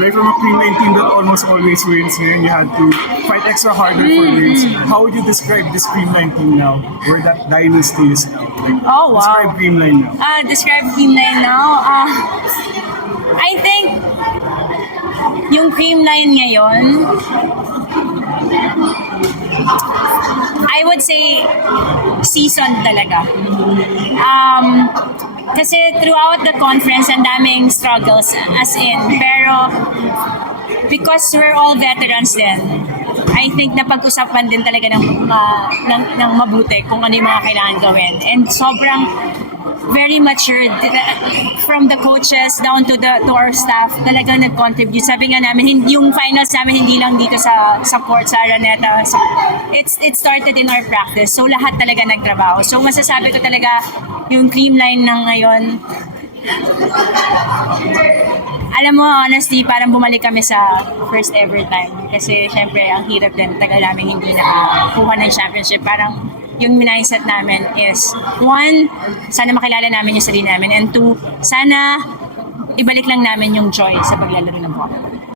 Like from a Creamline team that almost always wins, ngayon you had to fight extra harder for wins. How would you describe this Creamline team now? Where that dynasty is now? Like, Oh, wow. Describe Creamline now. Describe Creamline now. I think yung Creamline ngayon, I would say seasoned talaga. Kasi throughout the conference, ang daming struggles as in. Pero because we're all veterans din, I think napag-usapan din talaga ng mabuti kung ano yung mga kailangan gawin. And sobrang very matured from the coaches down to our staff, talagang nag-contribute. Sabi nga namin, yung finals namin hindi lang dito sa court, sa Araneta. So, it started in our practice. So lahat talaga nagtrabaho. So masasabi ko talaga yung Creamline ng ngayon, alam mo, honestly, parang bumalik kami sa first ever time. Kasi syempre, ang hirap din, tagal namin hindi nakakuha ng championship. Parang yung mindset namin is, one, sana makilala namin yung sarili namin. And two, sana ibalik lang namin yung joy sa paglalaro ng bola.